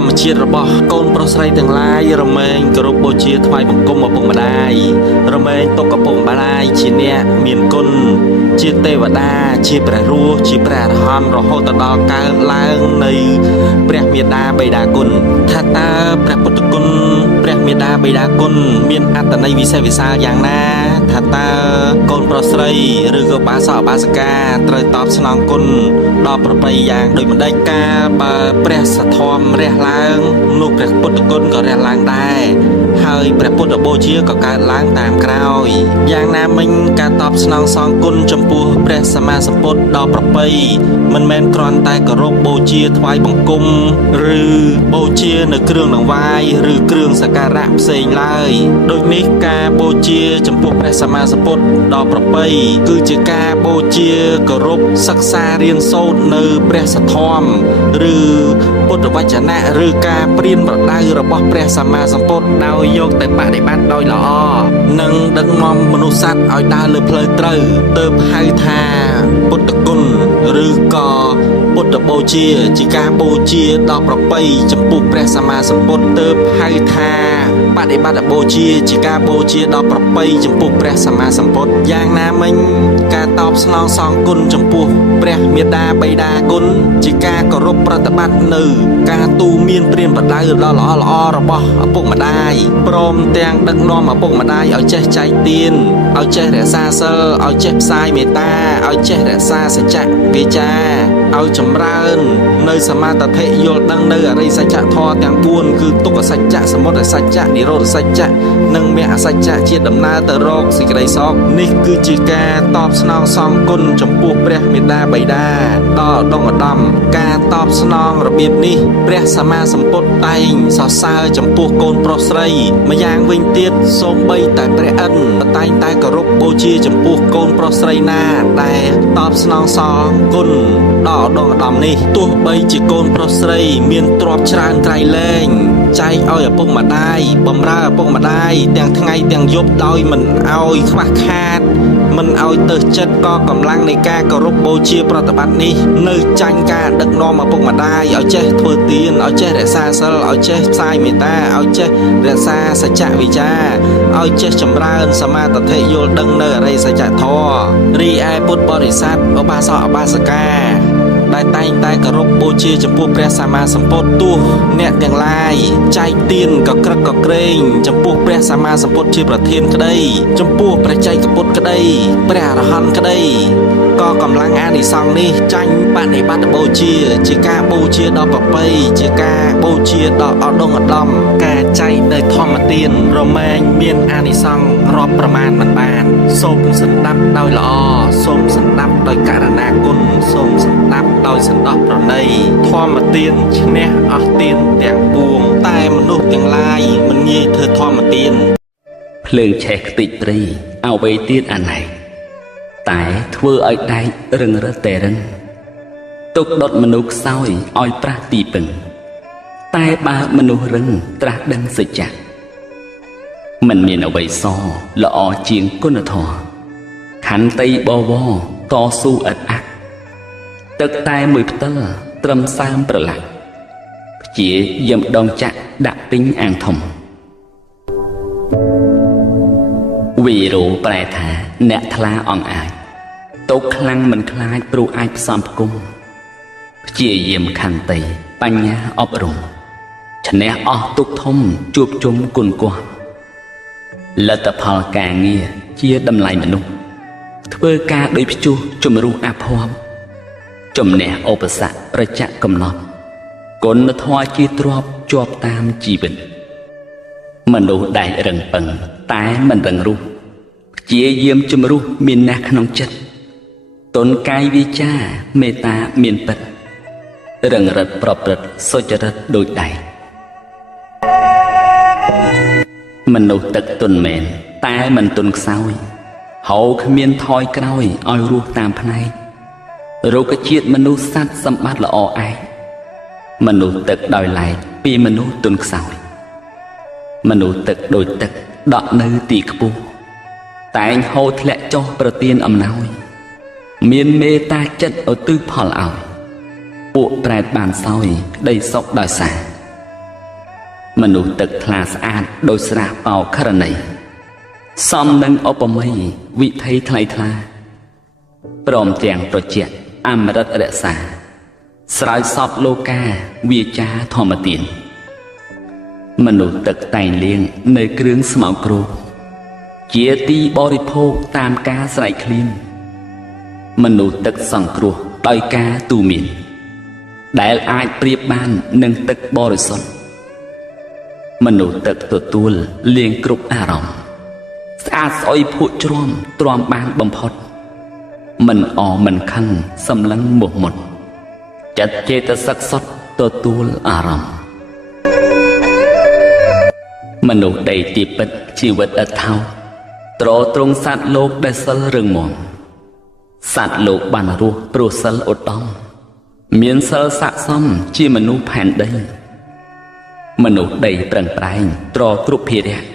ម្មជាតិរបស់កូនប្រុសស្រីទាំងឡាយរមែងគោរពបូជាថ្វាយបង្គំឪពុកម្ដាយរមែងទុកឪពុកម្ដាយជាអ្នកមានគុណជាទេវតាជាព្រះរស់ជាព្រះអរហន្តរហូតដល់កើនឡើងនៃព្រះមេដាបិតាគុណថាតើព្រះពុទ្ធគុណព្រះមេដាបិតាគុណមានអត្ថន័យវិសេសវិសាលយ៉ាងណាថាតើកូនប្រុសស្រីឬក៏បាសកបាសិកាត្រូវតបស្នងគុណដល់ប្រពៃយ៉ាងដូចម្ដេចកាលបើព្រះសទ្ធមរះឡើងនោះព្រះពុទ្ធគុណក៏រះឡើងដែរហើយព្រះពុទ្ធបូជាក៏កើតឡើងតាមក្រោយយ៉ាងណាមិញការតបស្នងសងគុណចំពោះព្រះសម្មាសម្ពុទ្ធដល់ប្រពៃមិនមែនគ្រាន់តែគោរពបូជាថ្វាយបង្គំឬបូជានៅគ្រឿងដង្វាយឬគ្រឿងសក្ការៈផ្សេងឡើយដូចនេះការបូជាចំពោះព្រះសម្មាសម្ពុទ្ធដល់ប្រពៃគឺជាការបូជាគោរពសិក្សារៀនសូត្រនៅព្រះសទ្ធមឬពុទ្ធវចនៈឬការព្រានប្រដៅរបស់ព្រះសម្មាសម្ពុទ្ធដោយយកទៅបដិបត្តិដោយល្អនិងដឹកនាំមនុស្សសត្វឲ្យដើរលើផ្លូវត្រូវទើបហៅថាពុទ្ធគុណឬក៏ពុទ្ធបូជាជាការបូជាដល់ប្រពៃចំពោះព្រះសម្មាសម្ពុទ្ធទើបហៅថាបដិបត្តិបូជាជាការបូជាដល់ប្រពៃចំពោះព្រះសម្មាសម្ពុទ្ធយ៉ាងណាមិញការតបស្នងសងគុណចំពោះព្រះមេដាបិតាគុណជាការគោរពប្រតិបត្តិនៅការទូមានព្រានប្រដៅដ៏ល្អរបស់ឪពុកម្ដាយព្រមទាំងដឹកនាំឪពុកម្ដាយឲ្យចេះចែកទានឲ្យចេះរក្សាសិលឲ្យចេះផ្សាយមេត្តាឲ្យចេះរក្សាសច្ចៈវាចាឲ្យចម្រើននៅសមាធិយល់ដឹងនៅអរិយសច្ចធម៌ទាំង4គឺទុក្ខសច្ចៈសមុទយសច្ចៈនិរោធសច្ចៈនិងមគ្គសច្ចៈជាដំណើរទៅរកសេចក្តីសុខនេះគឺជាការតបស្នងសងគុណចំពោះព្រះមេដាបិតាដ៏ឧត្តមឧត្តមការតបស្នងរបៀបនេះព្រះសម្មាសម្ពុទ្ធតែងសរសើរចំពោះកូនប្រុសស្រីម្យ៉ាងវិញទៀតសូម្បីតែព្រះឥន្ទតែងតែគោរពបូជាចំពោះកូនប្រុសស្រីណាដែលតបស្នងសងគុណដ៏ឧត្តមឧត្តមនេះទោះបីជាកូនប្រុសស្រីមានទ្រព្យច្រើនក្រៃលែងចែកឲ្យឪពុកម្ដាយបំរើឪពុកម្ដាយទាំងថ្ងៃទាំងយប់ដោយមិនឲ្យខ្វះខាតមិនឲ្យទៅចិត្តក៏កម្លាំងនៃការគោរពបូជាប្រតិបត្តិនេះនៅចាញ់ការដឹកនាំឪពុកម្ដាយឲ្យចេះធ្វើទានឲ្យចេះរក្សាសិលឲ្យចេះផ្សាយមេត្តាឲ្យចេះរក្សាសច្ចវិជ្ជាឲ្យចេះចម្រើនសមាធិយល់ដឹងនៅអរិយសច្ចធម៌រីឯពុទ្ធបរិស័ទឧបាសកឧបាសិកាដែលតែងតែគោរពបូជាចំពោះព្រះសម្មាសម្ពុទ្ធទោះអ្នកទាំងឡាយចែកទានក៏ក្រឹកក៏ក្រែងចំពោះព្រះសម្មាសម្ពុទ្ធជាប្រធានក្តីចំពោះព្រះចៃកពុទ្ធក្តីព្រះអរហន្តក្តីក៏កម្លាំងអានិសង្សនេះចាញ់បដិបត្តិបូជាការបូជាដល់ប្រពៃជាការបូជាដល់ឧត្តមឧត្តមការចែកនៅធម្មទានរមែងមានអានិសង្សរាប់ប្រមាណមិនបានសូមសន្តាប់ដោយល្អសូមសន្តាប់ដោយករណាគុណសូមសន្តាប់ដោយសន្តោសប្រណីធម្មទានឈ្នះអស់ទានទាំងពួងតែមនុស្សទាំងឡាយមិនងាយធ្វើធម្មទានភ្លើងឆេះខ្ទេចត្រីអ្វីទៀតអាណែកតែធ្វើឲ្យដែករឹងរឹតតែរឹងទុកដុតមនុស្សខ្សោយឲ្យប្រាស់ទីពឹងតែបើមនុស្សរឹងត្រាស់ដឹងសច្ចៈមិនមានអ្វីសល្អជាងគុណធម៌ខន្តីបវរតស៊ូឥតអាក់ទឹកតែមួយផ្តិលត្រឹមសើមប្រឡាក់ព្យាយាមដងចាក់ដាក់ពេញអាងធំវីរោប្រែថាអ្នកថ្លាអង្អាចតោកខ្លាំងមិនខ្លាចព្រោះអាចផ្សំផ្គុំព្យាយាមខន្តីបញ្ញាអប់រំឈ្នះអស់ទុក្ខធំជួបជុំគុណគោះលទ្ធផលការងារជាតម្លៃមនុស្សធ្វើការដោយព្យុះជំរុះអភ័ព្វជំនះឧបសគ្គប្រចាក់កំណត់គុណធម៌ជាទ្រព្យជាប់តាមជីវិតមនុស្សដែលរឹងពឹងតែមិនរឹងរូសព្យាយាមជំរុះមានណាស់ក្នុងចិត្តទុនកាយវាចាមេត្តាមានពិតរឹងរិតប្រព្រឹត្តសុចរិតដូចដែកមនុស្សទឹកទុនមែនតែមិនទុនខ្សោយហៅគ្មានថយក្រោយឲ្យរស់តាមផ្នែករុក្ខជាតិមនុស្សសត្វសម្បត្តិល្អឯកមនុស្សទឹកដោយឡែកពីមនុស្សទុនខ្សោយមនុស្សទឹកដូចទឹកដក់នៅទីខ្ពស់តែងហូរធ្លាក់ចុះប្រទានអំណោយមានមេត្តាចិត្តឧទ្ទិសផលឲ្យពួកប្រែតបានសោយក្តីសុខដោយសារ មនុស្សទឹកថ្លាស្អាតដោយស្រះបោខរណីសមនឹងឧបមាវិថីថ្លៃថ្លាព្រមទាំងត្រជាក់អមរិតរក្សាស្រោចសពលោកាវាចាធម្មទានមនុស្សទឹកតែងលៀងនៅគ្រឿងស្មៅគ្រូជាទីបរិភោគតាមការស្រែកឃ្លានមនុស្សទឹកសង្គ្រោះដោយការទូមានដែលអាចប្រៀបបាននឹងទឹកបរិសុទ្ធមនុស្សទឹកទទួលលៀងគ្រប់អារម្មណ៍ស្អាតស្អុយភក់ជ្រាំទ្រាំបានបំផុតមិនអមិនខឹងសម្លឹងមុះមុតចិត្តចេតសិកសុទ្ធទទួលអារម្មណ៍មនុស្សដីទីពិតជីវិតឥតថោកត្រត្រង់សត្វលោកដែលសិលរឹងមាំសត្វលោកបានរស់ព្រោះសិលឧត្តមមានសិលស័ក្តិសមជាមនុស្សផែនដីមនុស្សដីប្រឹងប្រែងត្រគ្រប់ភារៈ